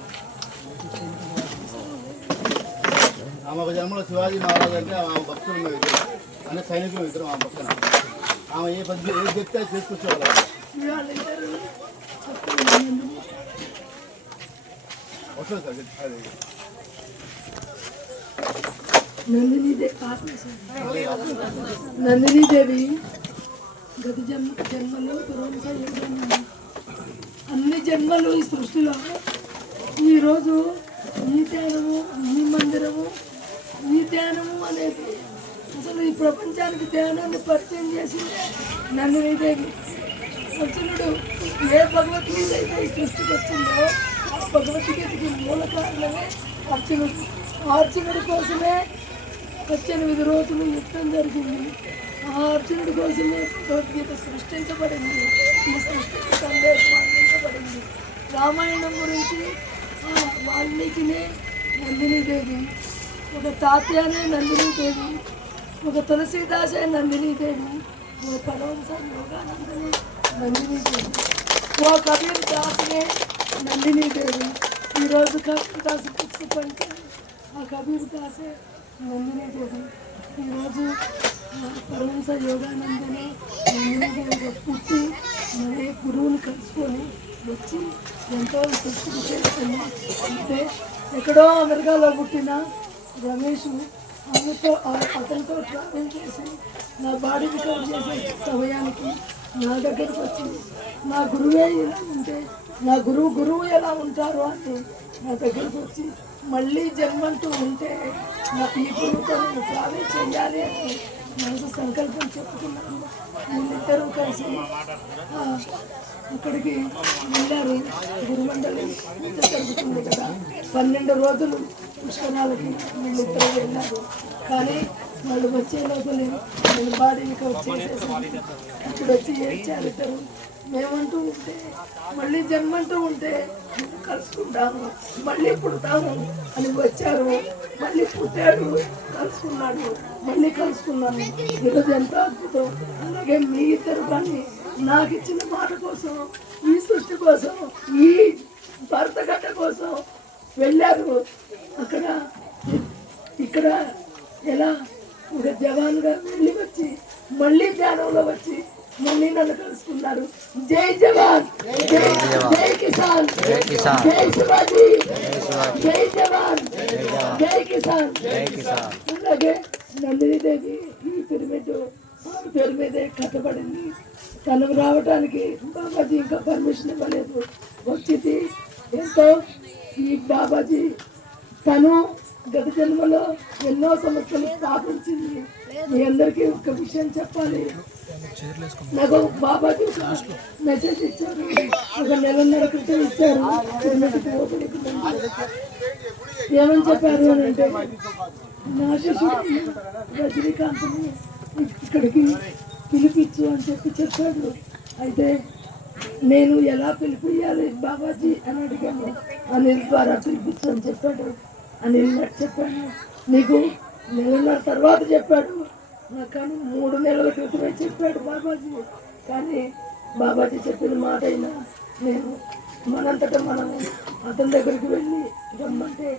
ఆమె ఒక జన్మలో శివాజీ మహారాజ్ అంటే ఆమె భక్తులు ఉన్నది, అంటే సైనికులు ఇద్దరు ఆమె భక్తులు. ఆమె ఏ చెప్తే చేసుకొచ్చేవాళ్ళు. నందినీదేవి గత జన్మలో అన్ని జన్మలు ఈ సృష్టిలో ఈరోజు ఈ ధ్యానము, ఈ మందిరము, ఈ ధ్యానము అనేది అసలు ఈ ప్రపంచానికి ధ్యానాన్ని పరిచయం చేసింది నందినీదేవి. అర్జునుడు ఏ భగవద్గీత అయితే ఈ సృష్టికి వచ్చిందో ఆ భగవద్గీతకి మూల కారణమే అర్జునుడు. అర్జునుడి కోసమే 18 రోజులు యుద్ధం జరిగింది. ఆ అర్జునుడి కోసమే భగవద్గీత సృష్టించబడింది. ఈ సృష్టికి సందేశం అందించబడింది. రామాయణం గురించి వాల్మీకినే నందినీదేవి, ఒక తాత్యానే నందినీదేవి, ఒక తులసీదాసే నందినీదేవి, ఓ పరమహంస యోగానందనే నందినీదేవి, ఓ కబీర్ దాసనే నందినీదేవి. ఈరోజు కబీర్ దాస్ బుక్స్ పంచారు. ఆ కబీర్ దాసే నందిని దేవి ఈరోజు పరమహంస యోగానందని నందిని దేవిగా పుట్టి మరి గురువుని కలుసుకొని వచ్చి ఎంతో శక్తిని చేస్తుంది. అంటే ఎక్కడో అమెరికాలో పుట్టిన రమేష్ అతనితో ట్రావెల్ చేసి నా బాడీ రికవర్ చేసే సమయానికి నా దగ్గరకు వచ్చి నా గురువే ఇలా ఉంటే నా గురువు ఎలా ఉంటారు అని నా దగ్గరకు వచ్చి మళ్ళీ జన్మంటూ ఉంటే నాకు ఈ గురువుతో నేను ట్రావెల్ చేయాలి అని మనసు సంకల్పం చెప్పుకున్నాను. వీళ్ళిద్దరూ కలిసి ఇక్కడికి వెళ్ళారు. గురుమండలి పూజ జరుగుతుంది కదా, 12 రోజులు పుష్కరాలకి వీళ్ళిద్దరూ వెళ్ళారు. కానీ వాళ్ళు వచ్చే లోపలే నేను బాడీకి వచ్చేసేసి ఇప్పుడు వచ్చి ఏడ్చారు ఇద్దరు. మేమంటూ ఉంటే మళ్ళీ జన్మంటూ ఉంటే కలుసుకుంటాము, మళ్ళీ పుడతాము అని వచ్చారు. మళ్ళీ పుట్టాడు, కలుసుకున్నాడు, మళ్ళీ కలుసుకున్నాను. ఈరోజు ఎంత అద్భుతం. అలాగే మీ ఇద్దరు కానీ నాకు ఇచ్చిన మాట కోసం, ఈ సృష్టి కోసం, ఈ భర్త గడ్డ కోసం వెళ్ళారు. అక్కడ ఇక్కడ ఎలా ఒక జవాన్గా వెళ్ళి వచ్చి మళ్ళీ ధ్యానంలో వచ్చి మళ్ళీ నన్ను కలుసుకున్నారు. జై జవాన్, జై కిసాన్, జై శివాజీ, జై జవాన్, జై కిసాన్. అలాగే నందిని దేవి ఈ పిరమిడ్ పేరు మీదే కట్టబడింది. తను రావడానికి బాబాజీ ఇంకా పర్మిషన్ ఇవ్వలేదు. వచ్చింది ఎంతో ఈ బాబాజీ తను గత జన్మలో ఎన్నో సంస్థలు స్థాపించింది. మీ అందరికీ ఒక విషయం చెప్పాలి. నాకు బాబాజీ మెసేజ్ ఇచ్చారు, ఒక 1.5 క్రితం ఇచ్చారు. ఏమని చెప్పారు అని అంటే, నా శిష్యుడు రజనీకాంత్ని ఇక్కడికి పిలిపించు అని చెప్పాడు. అయితే నేను ఎలా పిలిపియాలి బాబాజీ అని అడిగాను. అనిల్ ద్వారా పిలిపించు అని చెప్పాడు. అనిల్ చెప్పాను, నీకు 1.5 తర్వాత చెప్పాడు. కానీ 3 నెలల క్రితమే చెప్పాడు బాబాజీ. కానీ బాబాజీ చెప్పిన మాట అయినా నేను మనంతటా మనం అతని దగ్గరికి వెళ్ళి రమ్మంటే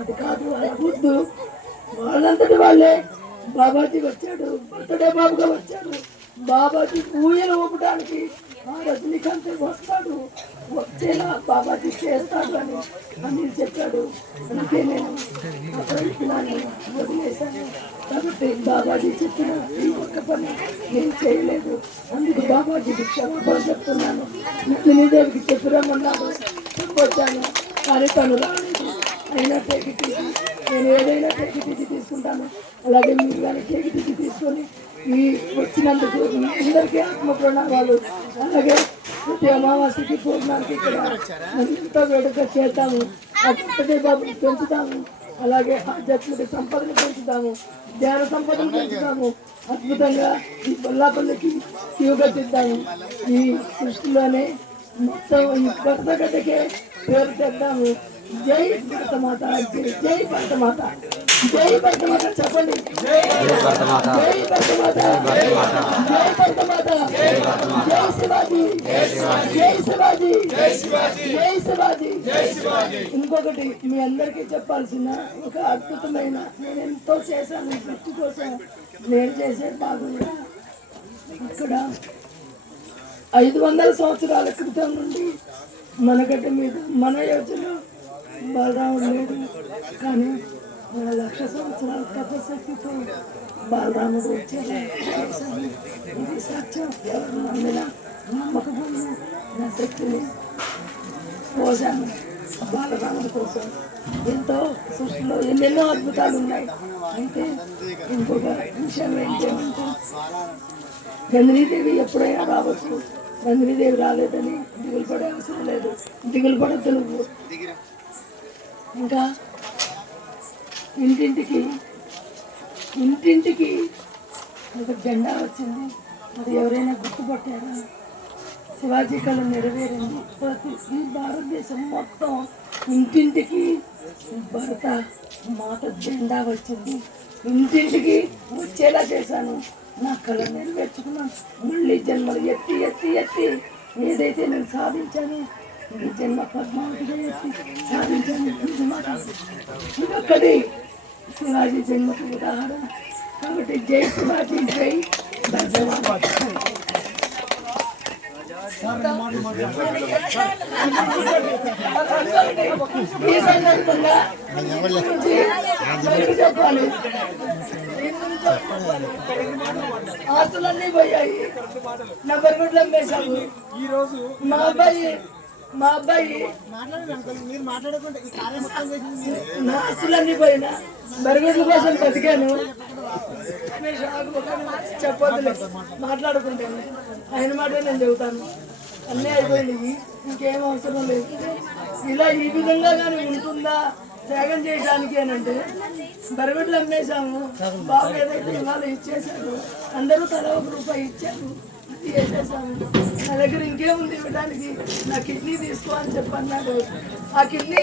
అది కాదు, అలా వద్దు. వాళ్ళంతటి వాళ్ళే బాబాజీ వచ్చాడు, బర్త్డే బాబుగా వచ్చాడు. బాబాజీ ఊయలు ఊపడానికి ఆ రజనీకాంత్ వస్తాడు, వచ్చేలా బాబాజీ చేస్తాడు అని చెప్పాడు. అందుకే నేను ఆ ప్రయత్నాన్ని వదిలేశాను. కాబట్టి బాబాజీ చెప్పిన ఈ ఒక్క పని నేను చేయలేదు. అందుకు బాబాజీకి క్షమాపణ చెప్తున్నాను. నందినీదేవికి చెప్పిరమ్మన్నాను, చెప్పొచ్చాను, కానీ తను రాలేదు. అయినా టేకిటీ నేను ఏదైనా టేకిటీ తీసుకుంటాను. అలాగే మీరు కానీ టేకిటీ తీసుకొని ఈ వచ్చినందుకు అందరికీ ఆత్మ ప్రణామాలు. అలాగే ప్రతి అమావాస్యకి పూర్ణానికి ఇక్కడ ఎంతో వేడుక చేద్దాము. ఆ బర్త్డే బాబుని పెంచుతాము. అలాగే ఆధ్యాత్మిక సంపదను పెంచుతాము, ధ్యాన సంపదను పెంచుతాము. అద్భుతంగా ఈ బొల్లాపల్లికి తీగదిద్దాము. ఈ సృష్టిలోనే మొత్తం ఈ భర్తగడ్డకే పేరు తెద్దాము. జై భరతమాత, జై భరతమాత, జై భరతమాత చెప్పండి. జై భరతమాత, జై భరతమాత, జై భరతమాత, జై శివాజీ, జై శివాజీ, జై శివాజీ. ఇంకొకటి మీ అందరికీ చెప్పాల్సిన ఒక అద్భుతమైన, నేను ఎంతో చేశాను ఈ సృష్టి కోసం. నేను చేసే భాగంగా ఇక్కడ 500 సంవత్సరాల క్రితం నుండి మనగడ్డ మీద మన యోచనలో బలరాముడు లేడు. కానీ 1,00,000 సంవత్సరాల తపశక్తితో బలరాముడు వచ్చేలా చేశాను. ఇది సత్యం. ఎవరు నమ్మినా నమ్మకపోయినా నా శక్తిని పోసాను బాలరాముడి కోసం. ఎంతో సృష్టిలో ఎన్నెన్నో అద్భుతాలు ఉన్నాయి. అయితే ఇంకొక విషయం ఏంటంటే, నందినీదేవి ఎప్పుడైనా రావచ్చు. నందినీదేవి రాలేదని దిగులు పడే అవసరం లేదు. దిగులు పడద్దు నువ్వు. ఇంకా ఇంటింటికి ఒక జెండా వచ్చింది. అది ఎవరైనా గుర్తుపట్టారా? శివాజీ కళ నెరవేరింది. ప్రతి ఈ భారతదేశం మొత్తం ఇంటింటికి భరత మాత జెండా వచ్చింది. ఇంటింటికి వచ్చేలా చేశాను. నా కళ నెరవేర్చుకున్నాను. మళ్ళీ జన్మలు ఎత్తి ఎత్తి ఎత్తి ఏదైతే నేను సాధించాను, ఈ జన్మ పద్మావతిగా ఎత్తి సాధించాను. ఇదొక్కటి శివాజీ జన్మకు ఉదాహరణ. కాబట్టి జై శివాజీ, జై ధన్యవాదాలు. ఈ సందర్భంగా చెప్పాలి, ఆస్తులన్నీ పోయాయి, నా బరుగుడ్లు అమ్మేశాము. మా అబ్బాయి నా ఆస్తులన్నీ పోయినా బరుగుడ్ల కోసం బతికాను. చెప్పొద్దులే, మాట్లాడుకుంటాను, ఆయన మాట నేను చెబుతాను. అన్నీ అయిపోయినాయి, ఇంకేం అవసరం లేదు. ఇలా ఈ విధంగా కానీ ఉంటుందా త్యాగం చేయడానికి అని అంటే బరుగుడ్లు అమ్మేశాము. బాబు ఏదైతే ఇవాళ ఇచ్చేసారు, అందరూ తల ₹1 ఇచ్చారు, అది వేసేసాము. నా దగ్గర ఇంకేముంది ఇవ్వడానికి, నా కిడ్నీ తీసుకో అని చెప్పన్నాడు. ఆ కిడ్నీ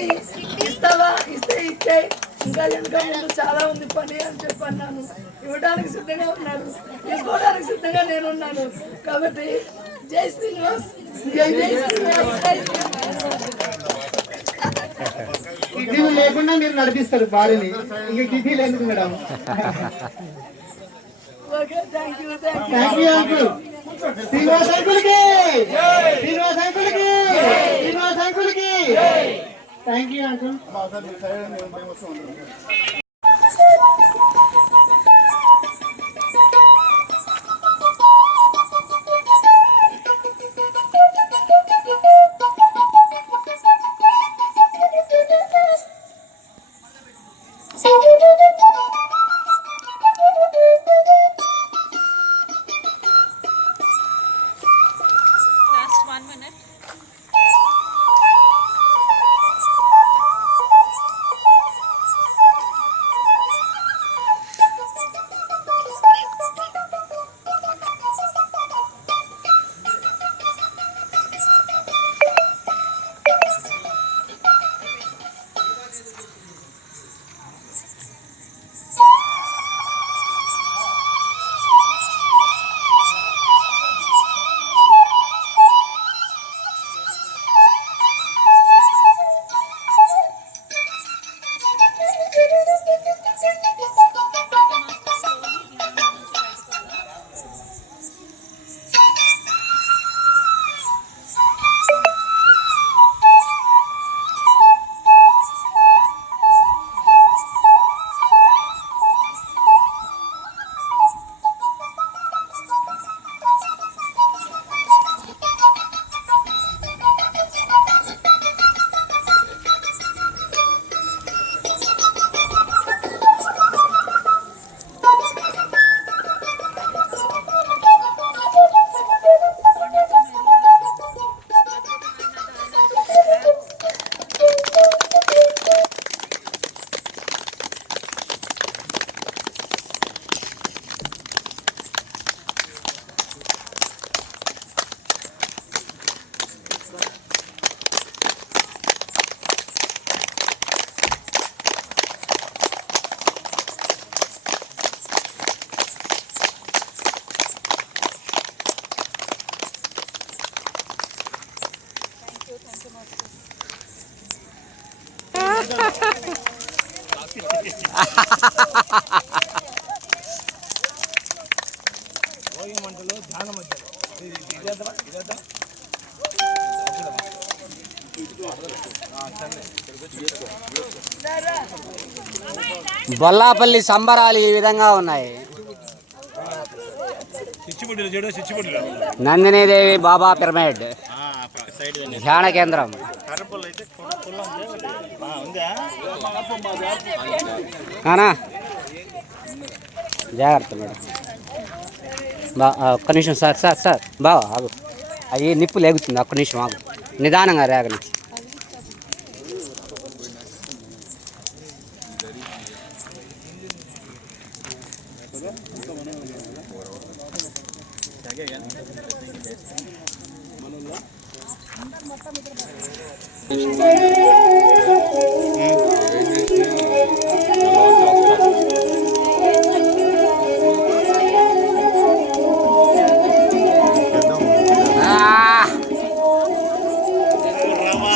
ఇస్తావా, ఇస్తే ఇచ్చాయి, ఇంకా వెనక ముందు చాలా ఉంది పని అని చెప్పన్నాను. ఇవ్వడానికి సిద్ధంగా ఉన్నాడు, తీసుకోవడానికి సిద్ధంగా నేను ఉన్నాను. కాబట్టి జై శ్రీనివాస్, జై జై శ్రీనివాస్. కిడ్నీ లేకుండా మీరు నడిపిస్తారు భార్యని, ఇంకా కిడ్నీ లేదు madam. Okay, thank you. Thank you uncle. Srinivas అంకుల్కి, శ్రీనివాస్ అంకుల్కి, శ్రీనివాస్ అంకుల్కి. Thank you uncle. బొల్లాపల్లి సంబరాలు ఈ విధంగా ఉన్నాయి. నందినీదేవి బాబా పిరమిడ్ ధ్యాన కేంద్రం. జాగ్రత్త మేడం. ఒక్క నిమిషం సార్ సార్ సార్ బాగా ఆగు, అవి నిప్పు లేగుతుంది, ఒక్క నిమిషం ఆగు, నిదానంగా రేగని.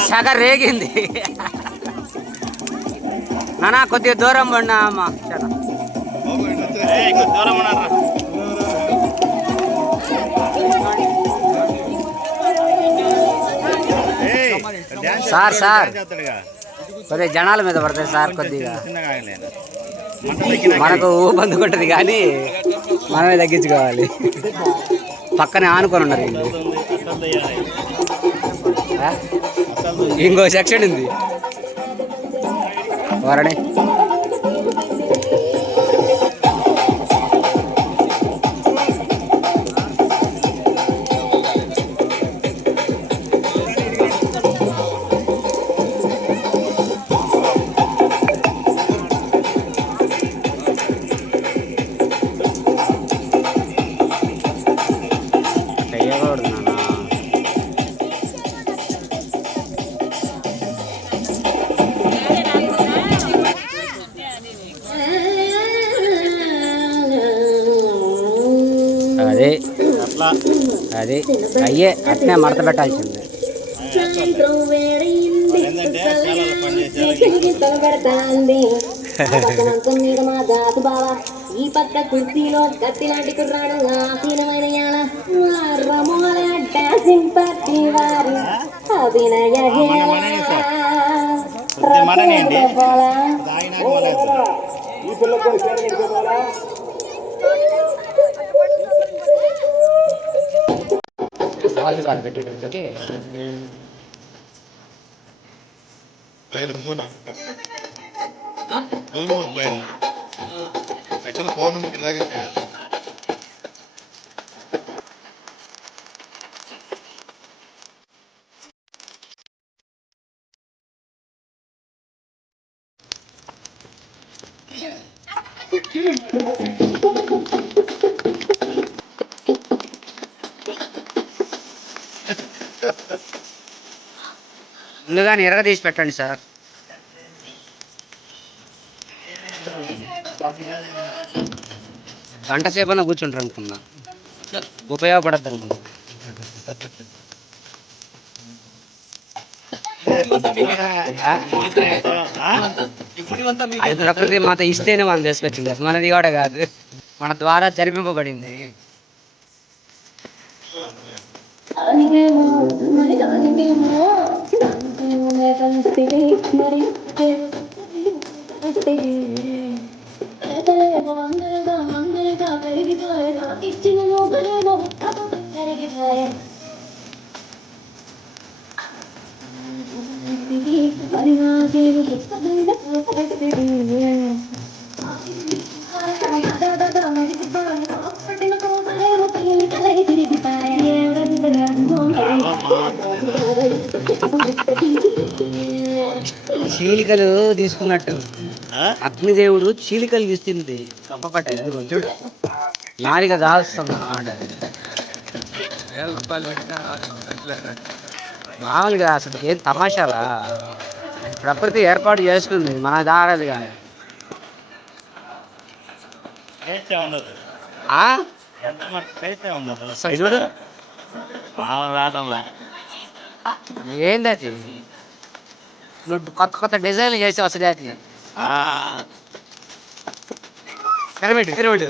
సగ రేగింది. నానా కొద్దిగా దూరం పడినా అమ్మ చాలా దూరం ఉన్నారా సార్ సార్ కొద్దిగా జనాల మీద పడతాయి సార్ కొద్దిగా మనకు ఊపందుకు ఉంటుంది కానీ మనమే తగ్గించుకోవాలి పక్కనే ఆనుకొని ఉన్నారు వీళ్ళు. ఇంకో సెక్షన్ ఉంది వరణి అదే అదే అయ్యే అట్నే మడత పెట్టాల్సింది ఈ పక్క కుర్చీలో కత్తి లాంటి కుర్రాడు ఆసీనమైన డాన్సింగ్ పార్టీ వారి అభినయ ముందుగానే ఎరగ తీసి పెట్టండి సార్ గంట సేపన్నా కూర్చుంటారు అనుకున్నా ఉపయోగపడద్దు అనుకున్నా ప్రకృతి మాత ఇస్తేనే మనం తీసుకొచ్చింది మనది కూడా కాదు మన ద్వారా జరిపింపబడింది చీలికలు తీసుకున్నట్టు అగ్నిదేవుడు చీలికలు తీస్తుంది కప్పపట్ట చూడు నారిగా దాస్తుంది మామూలుగా అసలు ఏం తమాషాలా ప్రకృతి ఏర్పాటు చేస్తుంది మన దారది కానీ చూడు ఏంటది నువ్వు కొత్త కొత్త డిజైన్లు చేసావు అసలు పిరమిడ్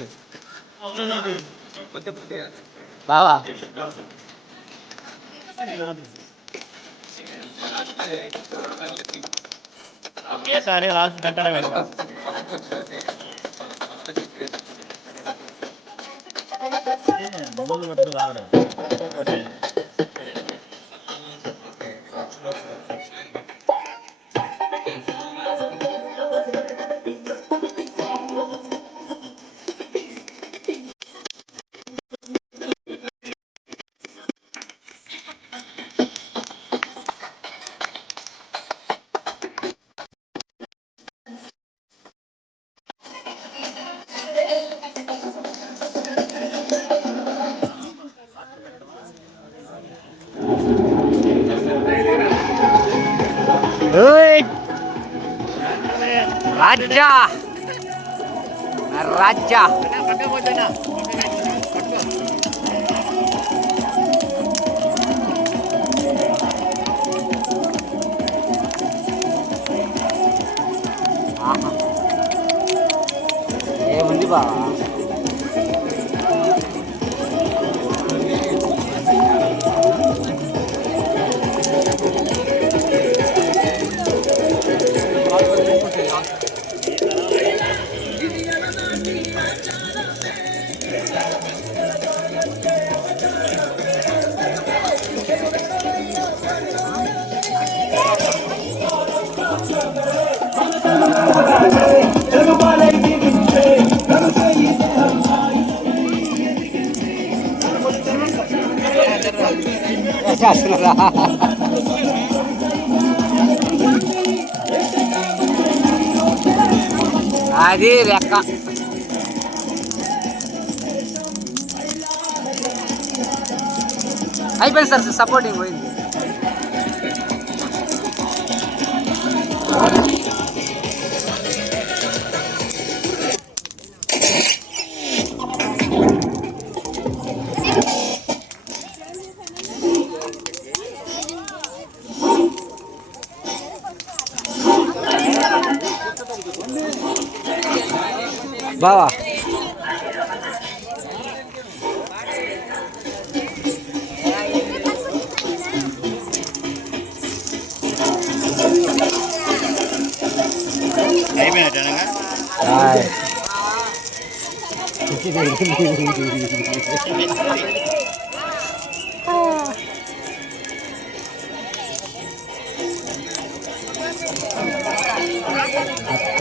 బావా ఒకేసారి రాసి కట్టడమే రాజా రాజా ఆహా చేస్తున్నారా? అది లెక్క. అయిపోయింది సార్, సపోర్టింగ్ పోయింది. బావా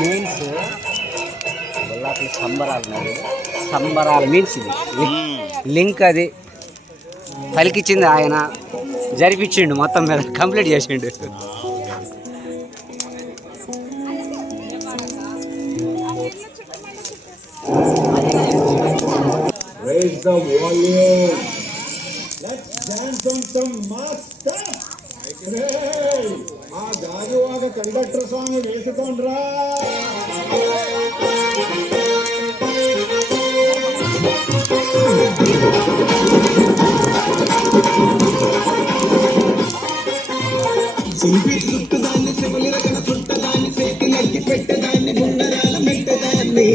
మీన్స్ గొల్లాపుల సంబరాలు మీన్స్ ఇది లింక్. అది పలికిచ్చింది ఆయన, జరిపించిండు, మొత్తం మీద కంప్లీట్ చేసిండు. Raise the volume. Let's dance on some mass stuff. Hey, ఆ గాజువాక కండక్టర్ సాంగ్ వేసుకోండ్రా. సింపి చుట్టదాన్ని చెవులి రకన చుట్టదాన్ని చేతి నక్కి పెట్టదాన్ని గుండరాల మెట్టదాన్ని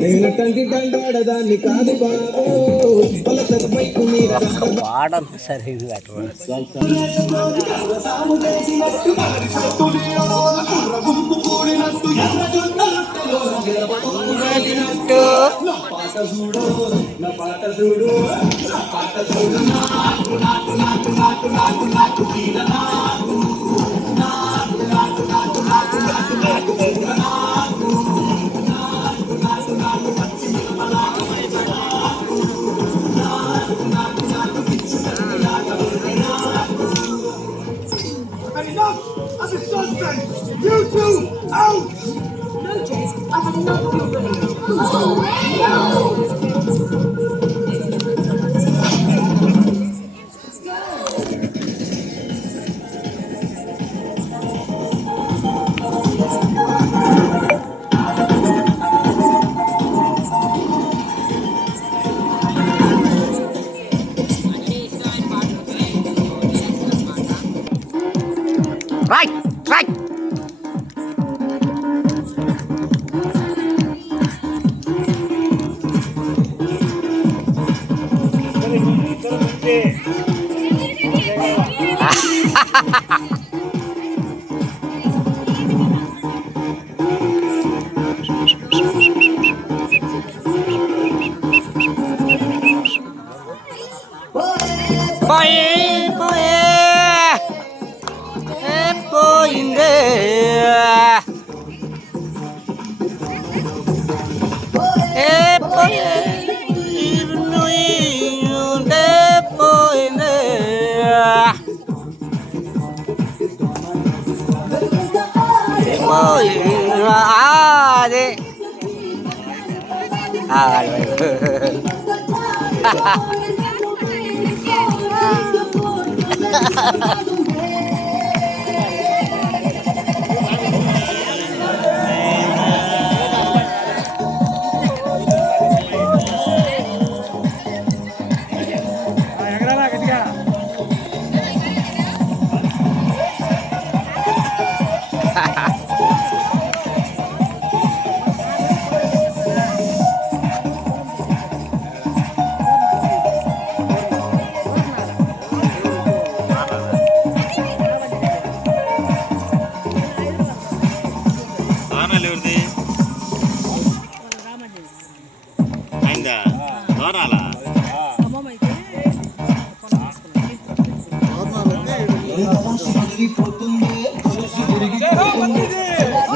నేను తండ్రి దండాడదాన్ని కాదు బాబు బైకు మీద వాడను సరే You two, out! Right right. అదే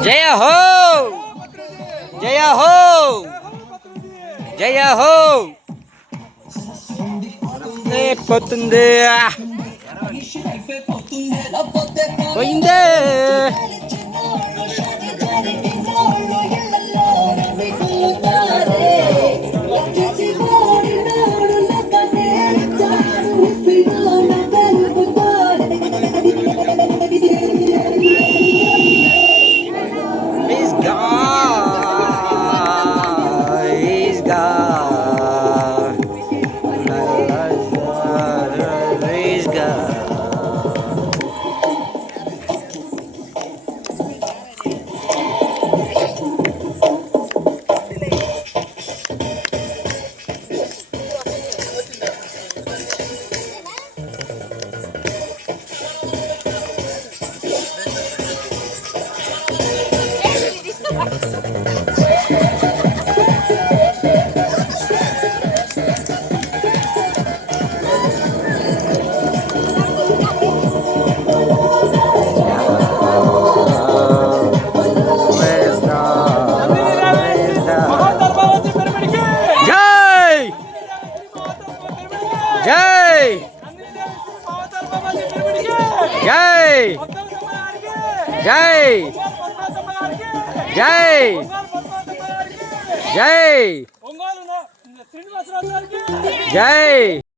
జయ హో జయ హో జయ హో పోతుంది పోయిందే. He's gone. He's gone. He's gone. Jai!